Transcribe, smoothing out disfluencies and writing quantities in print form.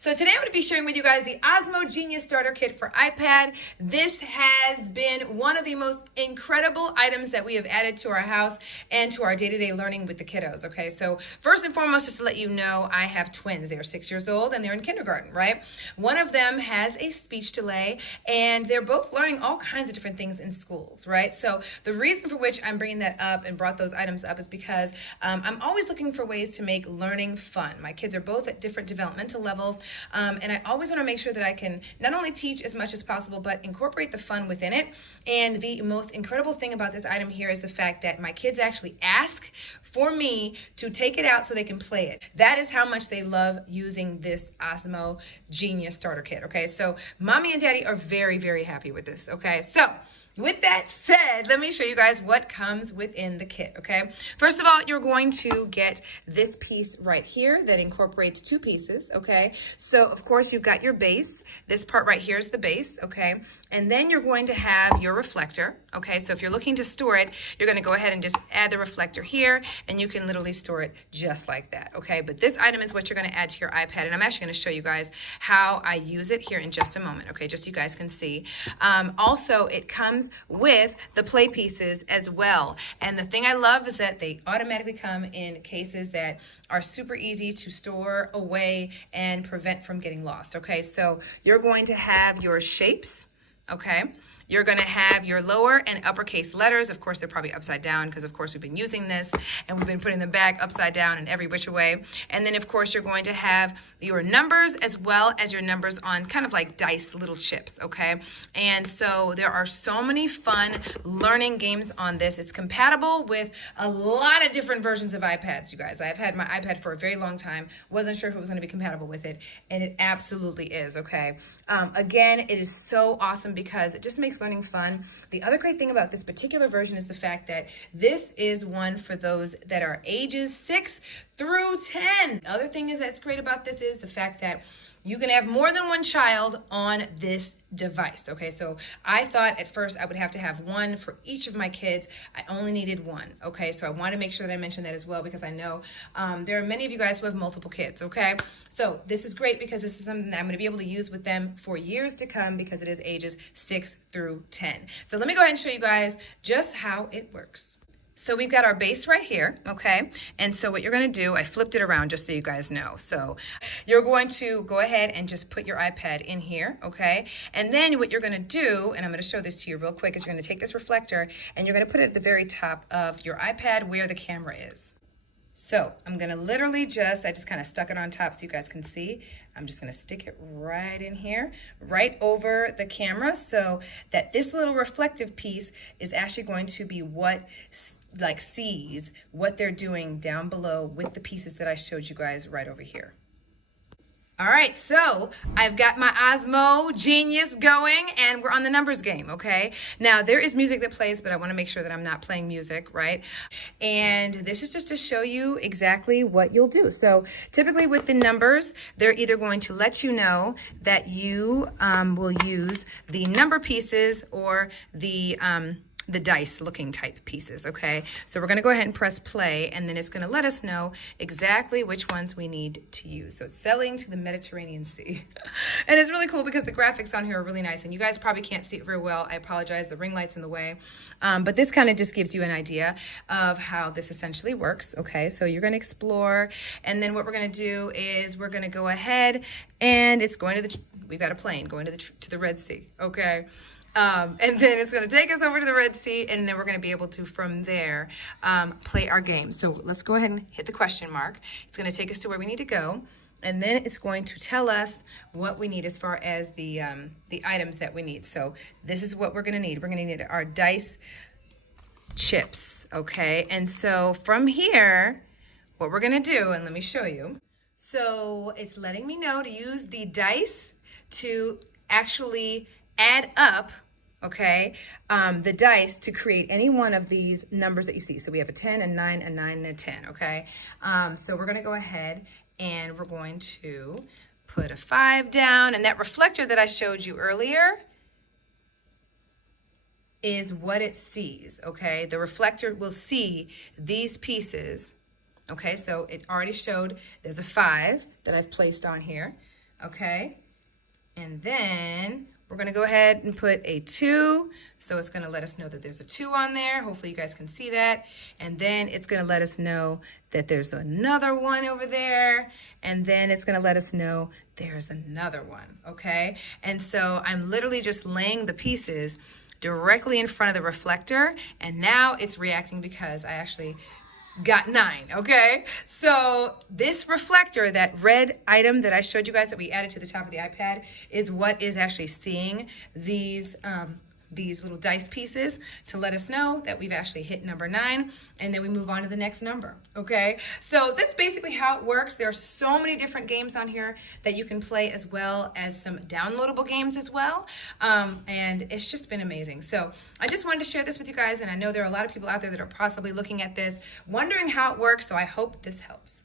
So today I'm going to be sharing with you guys the Osmo Genius Starter Kit for iPad. This has been one of the most incredible items that we have added to our house and to our day-to-day learning with the kiddos, okay? So first and foremost, just to let you know, I have twins. They're 6 years old and they're in kindergarten, right? One of them has a speech delay and they're both learning all kinds of different things in schools, right? So the reason for which I'm bringing that up and brought those items up is because I'm always looking for ways to make learning fun. My kids are both at different developmental levels. And I always want to make sure that I can not only teach as much as possible, but incorporate the fun within it. And the most incredible thing about this item here is the fact that my kids actually ask for me to take it out so they can play it. That is how much they love using this Osmo Genius Starter Kit, okay? So mommy and daddy are very, very happy with this, okay? So with that said, let me show you guys what comes within the kit, okay? First of all, you're going to get this piece right here that incorporates two pieces, okay? So, of course, you've got your base. This part right here is the base, okay? And then you're going to have your reflector, okay? So if you're looking to store it, you're going to go ahead and just add the reflector here, and you can literally store it just like that, okay? But this item is what you're going to add to your iPad, and I'm actually going to show you guys how I use it here in just a moment, okay? Just so you guys can see. Also, it comes with the play pieces as well. And the thing I love is that they automatically come in cases that are super easy to store away and prevent from getting lost, okay? So you're going to have your shapes, okay? You're going to have your lower and uppercase letters. Of course, they're probably upside down because, of course, we've been using this and we've been putting them back upside down in every which way. And then, of course, you're going to have your numbers as well as your numbers on kind of like dice little chips, okay? And so there are so many fun learning games on this. It's compatible with a lot of different versions of iPads, you guys. I've had my iPad for a very long time. Wasn't sure if it was going to be compatible with it, and it absolutely is, okay? Again, it is so awesome because it just makes learning fun. The other great thing about this particular version is the fact that this is one for those that are ages 6 through 10. The other thing is that's great about this is the fact that you can have more than one child on this device, okay? So I thought at first I would have to have one for each of my kids. I only needed one, okay? So I want to make sure that I mention that as well because I know there are many of you guys who have multiple kids, okay? So this is great because this is something that I'm going to be able to use with them for years to come because it is ages 6 through 10. So let me go ahead and show you guys just how it works. So we've got our base right here, okay? And so what you're going to do, I flipped it around just so you guys know. So you're going to go ahead and just put your iPad in here, okay? And then what you're going to do, and I'm going to show this to you real quick, is you're going to take this reflector and you're going to put it at the very top of your iPad where the camera is. So I'm going to literally I just kind of stuck it on top so you guys can see. I'm just going to stick it right in here, right over the camera so that this little reflective piece is actually going to be what sees what they're doing down below with the pieces that I showed you guys right over here. All right, so I've got my Osmo Genius going and we're on the numbers game, okay? Now there is music that plays, but I want to make sure that I'm not playing music, right? And this is just to show you exactly what you'll do. So typically with the numbers, they're either going to let you know that you will use the number pieces or the dice looking type pieces, okay? So we're gonna go ahead and press play and then it's gonna let us know exactly which ones we need to use. So it's sailing to the Mediterranean Sea. And it's really cool because the graphics on here are really nice and you guys probably can't see it very well. I apologize, the ring light's in the way. But this kind of just gives you an idea of how this essentially works, okay? So you're gonna explore and then what we're gonna do is we're gonna go ahead and it's going to we've got a plane going to the Red Sea, okay? And then it's going to take us over to the Red Sea, and then we're going to be able to, from there, play our game. So let's go ahead and hit the question mark. It's going to take us to where we need to go, and then it's going to tell us what we need as far as the items that we need. So this is what we're going to need. We're going to need our dice chips, okay? And so from here, what we're going to do, and let me show you. So it's letting me know to use the dice to actually add up, okay, the dice to create any one of these numbers that you see. So we have a 10, a 9, a 9, and a 10, okay? So we're going to go ahead and we're going to put a 5 down. And that reflector that I showed you earlier is what it sees, okay? The reflector will see these pieces, okay? So it already showed there's a 5 that I've placed on here. okay? And then we're gonna go ahead and put a 2. So it's gonna let us know that there's a 2 on there. Hopefully you guys can see that. And then it's gonna let us know that there's another 1 over there. And then it's gonna let us know there's another 1, okay? And so I'm literally just laying the pieces directly in front of the reflector, and now it's reacting because I actually got 9, okay? So this reflector, that red item that I showed you guys that we added to the top of the iPad, is what is actually seeing these little dice pieces to let us know that we've actually hit number 9, and then we move on to the next number, okay? So that's basically how it works. There are so many different games on here that you can play, as well as some downloadable games as well, and it's just been amazing. So I just wanted to share this with you guys, and I know there are a lot of people out there that are possibly looking at this, wondering how it works, so I hope this helps.